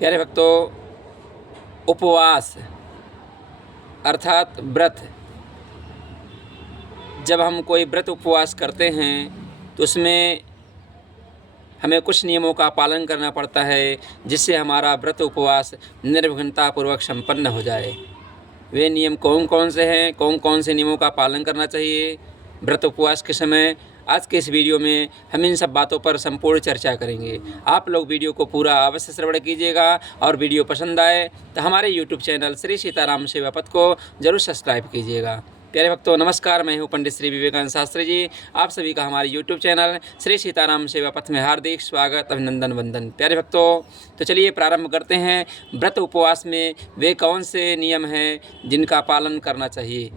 प्यारे भक्तों, उपवास अर्थात व्रत, जब हम कोई व्रत उपवास करते हैं तो उसमें हमें कुछ नियमों का पालन करना पड़ता है जिससे हमारा व्रत उपवास निर्विघ्नतापूर्वक संपन्न हो जाए। वे नियम कौन कौन से हैं, कौन कौन से नियमों का पालन करना चाहिए व्रत उपवास के समय, आज के इस वीडियो में हम इन सब बातों पर संपूर्ण चर्चा करेंगे। आप लोग वीडियो को पूरा अवश्य श्रवण कीजिएगा और वीडियो पसंद आए तो हमारे यूट्यूब चैनल श्री सीताराम सेवा पथ को जरूर सब्सक्राइब कीजिएगा। प्यारे भक्तों नमस्कार, मैं हूं पंडित श्री विवेकानंद शास्त्री जी। आप सभी का हमारे यूट्यूब चैनल श्री सीताराम सेवा पथ में हार्दिक स्वागत, अभिनंदन, वंदन। प्यारे भक्तों, तो चलिए प्रारंभ करते हैं। व्रत उपवास में वे कौन से नियम हैं जिनका पालन करना चाहिए,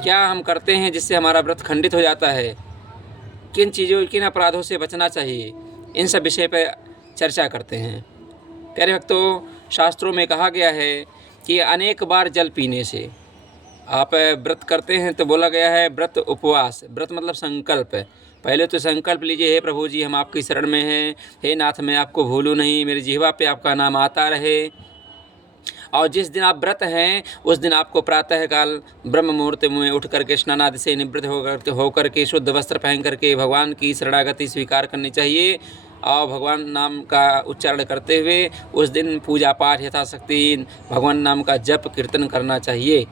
क्या हम करते हैं जिससे हमारा व्रत खंडित हो जाता है, किन चीज़ों किन अपराधों से बचना चाहिए, इन सब विषय पर चर्चा करते हैं। प्यारे भक्तों, शास्त्रों में कहा गया है कि अनेक बार जल पीने से आप व्रत करते हैं तो बोला गया है व्रत उपवास। व्रत मतलब संकल्प। पहले तो संकल्प लीजिए, हे प्रभु जी हम आपकी शरण में हैं, हे नाथ मैं आपको भूलूं नहीं, मेरी जिह्वा पे आपका नाम आता रहे। और जिस दिन आप व्रत हैं उस दिन आपको प्रातःकाल ब्रह्म मुहूर्त में उठ करके स्नान आदि से निवृत्त होकर के शुद्ध वस्त्र पहन करके भगवान की शरणागति स्वीकार करनी चाहिए और भगवान नाम का उच्चारण करते हुए उस दिन पूजा पाठ यथाशक्ति भगवान नाम का जप कीर्तन करना चाहिए।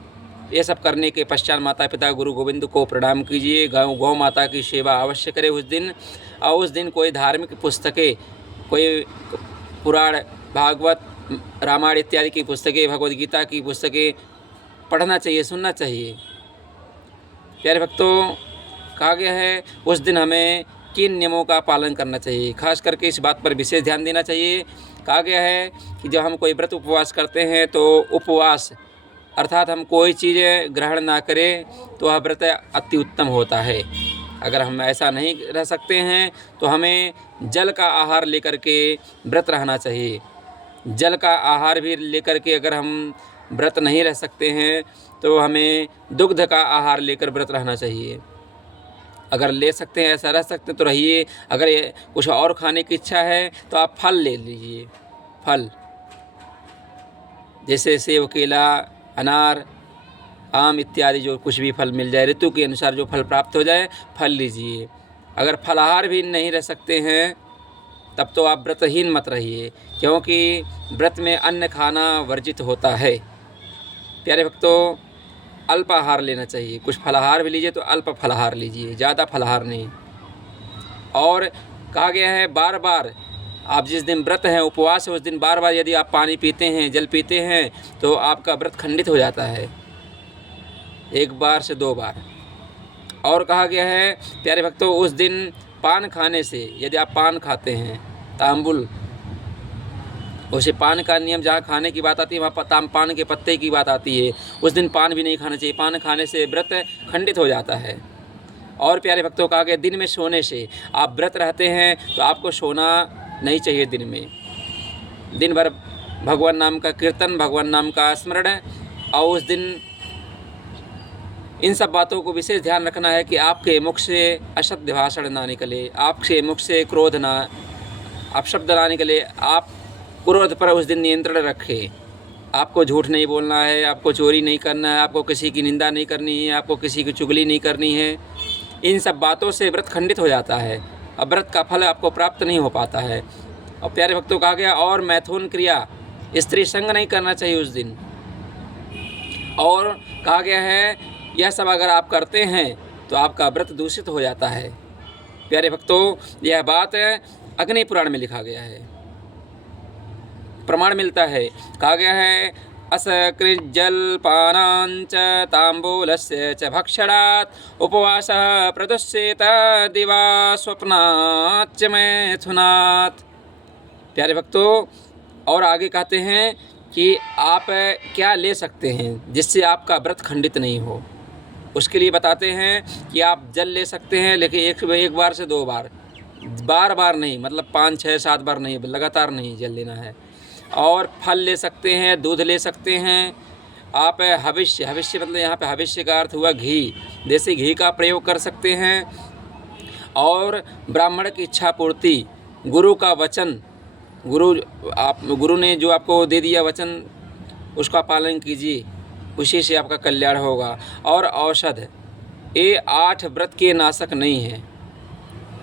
ये सब करने के पश्चात माता पिता गुरु गोविंद को प्रणाम कीजिए, गौ माता की सेवा अवश्य करें उस दिन। और उस दिन कोई धार्मिक पुस्तकें, कोई पुराण, भागवत, रामायण इत्यादि की पुस्तकें, भगवद गीता की पुस्तकें पढ़ना चाहिए, सुनना चाहिए। प्यारे भक्तों, कहा गया है उस दिन हमें किन नियमों का पालन करना चाहिए, खास करके इस बात पर विशेष ध्यान देना चाहिए। कहा गया है कि जब हम कोई व्रत उपवास करते हैं तो उपवास अर्थात हम कोई चीज़ ग्रहण ना करें तो वह व्रत अति उत्तम होता है। अगर हम ऐसा नहीं रह सकते हैं तो हमें जल का आहार लेकर के व्रत रहना चाहिए। जल का आहार भी लेकर के अगर हम व्रत नहीं रह सकते हैं तो हमें दुग्ध का आहार लेकर व्रत रहना चाहिए। अगर ले सकते हैं, ऐसा रह सकते हैं तो रहिए। अगर कुछ और खाने की इच्छा है तो आप फल ले लीजिए। फल जैसे सेब, केला, अनार, आम इत्यादि जो कुछ भी फल मिल जाए, ऋतु के अनुसार जो फल प्राप्त हो जाए फल लीजिए। अगर फलाहार भी नहीं रह सकते हैं तब तो आप व्रतहीन मत रहिए, क्योंकि व्रत में अन्न खाना वर्जित होता है। प्यारे भक्तों, अल्प आहार लेना चाहिए। कुछ फलाहार भी लीजिए तो अल्प फलाहार लीजिए, ज़्यादा फलाहार नहीं। और कहा गया है बार बार आप जिस दिन व्रत है, उपवास है, उस दिन बार बार यदि आप पानी पीते हैं, जल पीते हैं तो आपका व्रत खंडित हो जाता है, 1 बार से 2 बार। और कहा गया है प्यारे भक्तों, उस दिन पान खाने से, यदि आप पान खाते हैं, तांबुल, उसे पान का नियम जहाँ खाने की बात आती है वहाँ पान के पत्ते की बात आती है, उस दिन पान भी नहीं खाना चाहिए। पान खाने से व्रत खंडित हो जाता है। और प्यारे भक्तों, कहा गया दिन में सोने से, आप व्रत रहते हैं तो आपको सोना नहीं चाहिए। दिन भर भगवान नाम का कीर्तन, भगवान नाम का स्मरण, और उस दिन इन सब बातों को विशेष ध्यान रखना है कि आपके मुख से अशब्द भाषण ना निकले, आपके मुख से क्रोध ना, अपशब्द ना निकले। आप क्रोध पर उस दिन नियंत्रण रखें। आपको झूठ नहीं बोलना है, आपको चोरी नहीं करना है, आपको किसी की निंदा नहीं करनी है, आपको किसी की चुगली नहीं करनी है। इन सब बातों से व्रत खंडित हो जाता है और व्रत का फल आपको प्राप्त नहीं हो पाता है। और प्यारे भक्तों, कहा गया और मैथुन क्रिया, स्त्री संग नहीं करना चाहिए उस दिन। और कहा गया है यह सब अगर आप करते हैं तो आपका व्रत दूषित हो जाता है। प्यारे भक्तों, यह बात अग्नि पुराण में लिखा गया है, प्रमाण मिलता है। कहा गया है असकृज्जलपानांच तांबूलस्य च भक्षणात् उपवासः प्रदुष्येत दिवा स्वप्नाच्च मैथुनात्। प्यारे भक्तों, और आगे कहते हैं कि आप क्या ले सकते हैं जिससे आपका व्रत खंडित नहीं हो। उसके लिए बताते हैं कि आप जल ले सकते हैं, लेकिन एक बार से 2 बार, बार बार नहीं, मतलब 5, 6, 7 बार नहीं, लगातार नहीं जल लेना है। और फल ले सकते हैं, दूध ले सकते हैं। आप हविष्य मतलब यहाँ पे हविष्य का अर्थ हुआ घी, देसी घी का प्रयोग कर सकते हैं। और ब्राह्मण की इच्छा पूर्ति, गुरु का वचन, गुरु ने जो आपको दे दिया वचन उसका पालन कीजिए, उसी से आपका कल्याण होगा। और औषध, ये 8 व्रत के नाशक नहीं है।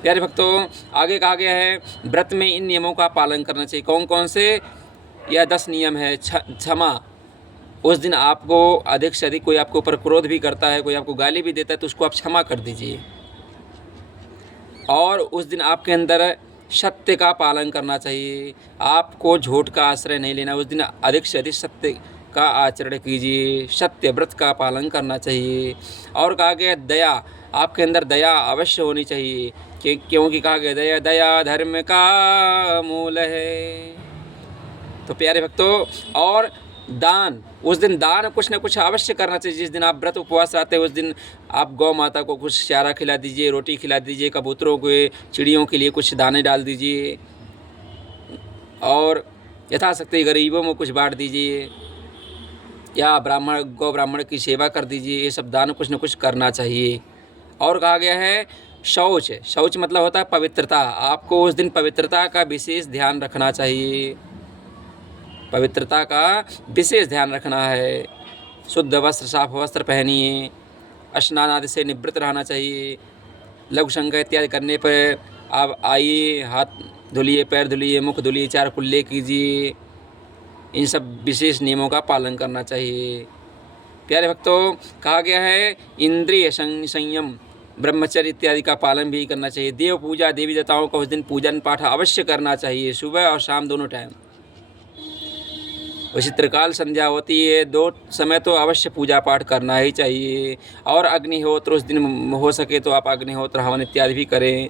प्यारे भक्तों, आगे कहा गया है व्रत में इन नियमों का पालन करना चाहिए। कौन कौन से? यह 10 नियम है। क्षमा, उस दिन आपको अधिक से अधिक कोई आपके ऊपर क्रोध भी करता है, कोई आपको गाली भी देता है, तो उसको आप क्षमा कर दीजिए। और उस दिन आपके अंदर सत्य का पालन करना चाहिए, आपको झूठ का आश्रय नहीं लेना। उस दिन अधिक से अधिक सत्य का आचरण कीजिए, सत्य व्रत का पालन करना चाहिए। और कहा गया दया, आपके अंदर दया अवश्य होनी चाहिए, क्योंकि कहा गया दया दया धर्म का मूल है। तो प्यारे भक्तों, और दान, उस दिन दान कुछ न कुछ अवश्य करना चाहिए। जिस दिन आप व्रत उपवास रहते हैं उस दिन आप गौ माता को कुछ चारा खिला दीजिए, रोटी खिला दीजिए, कबूतरों के, चिड़ियों के लिए कुछ दाने डाल दीजिए, और यथाशक्ति गरीबों में कुछ बांट दीजिए, या गौ ब्राह्मण की सेवा कर दीजिए। ये सब दान कुछ न कुछ करना चाहिए। और कहा गया है शौच, शौच मतलब होता है पवित्रता। आपको उस दिन पवित्रता का विशेष ध्यान रखना चाहिए, पवित्रता का विशेष ध्यान रखना है। शुद्ध वस्त्र, साफ वस्त्र पहनिए, स्नान आदि से निवृत्त रहना चाहिए। लघु शंका इत्यादि करने पर आप आइए, हाथ धुलिए, पैर धुलिए, मुख धुलिए, 4 कुल्ले कीजिए। इन सब विशेष नियमों का पालन करना चाहिए। प्यारे भक्तों, कहा गया है इंद्रिय संयम, ब्रह्मचर्य इत्यादि का पालन भी करना चाहिए। देव पूजा, देवी देवताओं का उस दिन पूजन पाठ अवश्य करना चाहिए, सुबह और शाम दोनों टाइम। उसी त्रिकाल संध्या होती है, 2 समय तो अवश्य पूजा पाठ करना ही चाहिए। और अग्निहोत्र, उस दिन हो सके तो आप अग्निहोत्र हवन इत्यादि भी करें,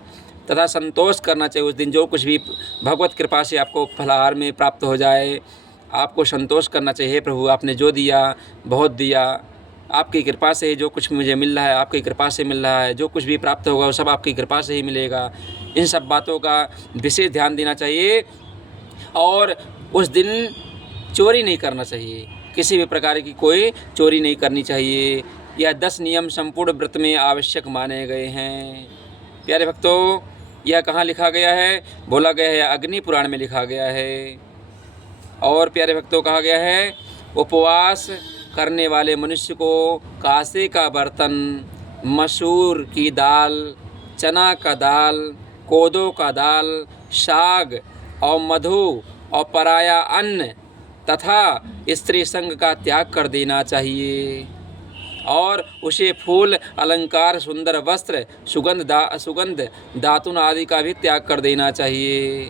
तथा संतोष करना चाहिए उस दिन। जो कुछ भी भगवत कृपा से आपको फलाहार में प्राप्त हो जाए, आपको संतोष करना चाहिए। प्रभु, आपने जो दिया बहुत दिया, आपकी कृपा से जो कुछ मुझे मिल रहा है आपकी कृपा से मिल रहा है, जो कुछ भी प्राप्त होगा वो सब आपकी कृपा से ही मिलेगा। इन सब बातों का विशेष ध्यान देना चाहिए। और उस दिन चोरी नहीं करना चाहिए, किसी भी प्रकार की कोई चोरी नहीं करनी चाहिए। यह 10 नियम संपूर्ण व्रत में आवश्यक माने गए हैं। प्यारे भक्तों, यह कहाँ लिखा गया है? बोला गया है अग्नि पुराण में लिखा गया है। और प्यारे भक्तों, कहा गया है उपवास करने वाले मनुष्य को कासे का बर्तन, मसूर की दाल, चना का दाल, कोदो का दाल, साग और मधु और पराया अन्न तथा स्त्री संग का त्याग कर देना चाहिए। और उसे फूल, अलंकार, सुंदर वस्त्र, सुगंध दातुन आदि का भी त्याग कर देना चाहिए।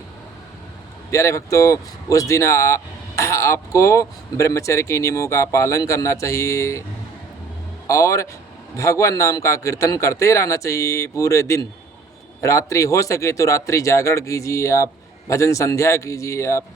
प्यारे भक्तों, उस दिन आपको ब्रह्मचर्य के नियमों का पालन करना चाहिए और भगवान नाम का कीर्तन करते रहना चाहिए पूरे दिन। रात्रि हो सके तो रात्रि जागरण कीजिए, आप भजन संध्या कीजिए आप।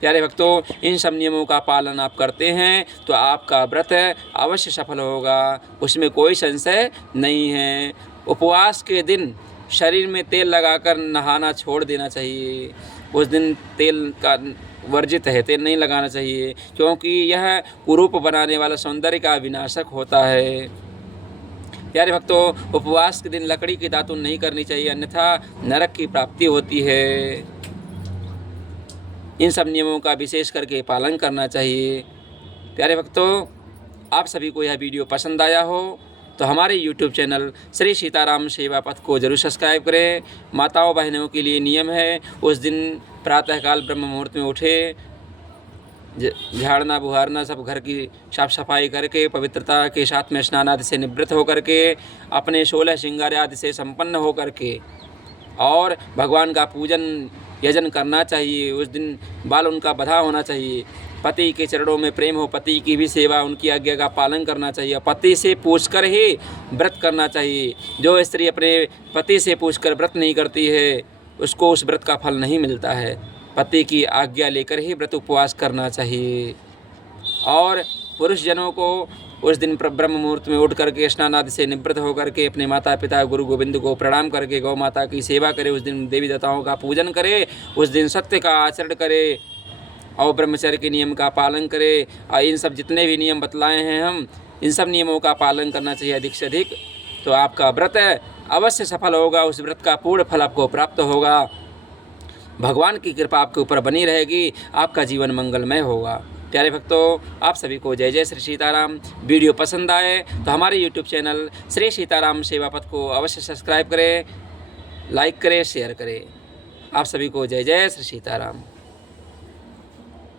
प्यारे भक्तों, इन सब नियमों का पालन आप करते हैं तो आपका व्रत अवश्य सफल होगा, उसमें कोई संशय नहीं है। उपवास के दिन शरीर में तेल लगाकर नहाना छोड़ देना चाहिए। उस दिन तेल का वर्जित है, तेल नहीं लगाना चाहिए, क्योंकि यह कुरूप बनाने वाला सौंदर्य का विनाशक होता है। प्यारे भक्तों, उपवास के दिन लकड़ी की दातुन नहीं करनी चाहिए, अन्यथा नरक की प्राप्ति होती है। इन सब नियमों का विशेष करके पालन करना चाहिए। प्यारे भक्तों, आप सभी को यह वीडियो पसंद आया हो तो हमारे YouTube चैनल श्री सीताराम सेवा पथ को जरूर सब्सक्राइब करें। माताओं बहनों के लिए नियम है, उस दिन प्रातःकाल ब्रह्म मुहूर्त में उठे, झाड़ना बुहारना, सब घर की साफ सफाई करके पवित्रता के साथ में स्नान आदि से निवृत्त होकर के अपने 16 श्रृंगार आदि से संपन्न होकर के और भगवान का पूजन यजन करना चाहिए। उस दिन बाल उनका बधा होना चाहिए, पति के चरणों में प्रेम हो, पति की भी सेवा, उनकी आज्ञा का पालन करना चाहिए, पति से पूछकर ही व्रत करना चाहिए। जो स्त्री अपने पति से पूछकर व्रत नहीं करती है उसको उस व्रत का फल नहीं मिलता है। पति की आज्ञा लेकर ही व्रत उपवास करना चाहिए। और पुरुष जनों को उस दिन ब्रह्म मुहूर्त में उठ करके स्नान आदि से निवृत्त होकर के अपने माता पिता गुरु गोविंद को प्रणाम करके गौ माता की सेवा करे, उस दिन देवी देवताओं का पूजन करे, उस दिन सत्य का आचरण करे और ब्रह्मचर्य के नियम का पालन करे। और इन सब जितने भी नियम बतलाए हैं हम, इन सब नियमों का पालन करना चाहिए अधिक से अधिक, तो आपका व्रत अवश्य सफल होगा, उस व्रत का पूर्ण फल आपको प्राप्त होगा। भगवान की कृपा आपके ऊपर बनी रहेगी, आपका जीवन मंगलमय होगा। प्यारे भक्तों, आप सभी को जय जय श्री सीताराम। वीडियो पसंद आए तो हमारे यूट्यूब चैनल श्री सीताराम सेवा पथ को अवश्य सब्सक्राइब करें, लाइक करें, शेयर करें। आप सभी को जय जय श्री सीताराम।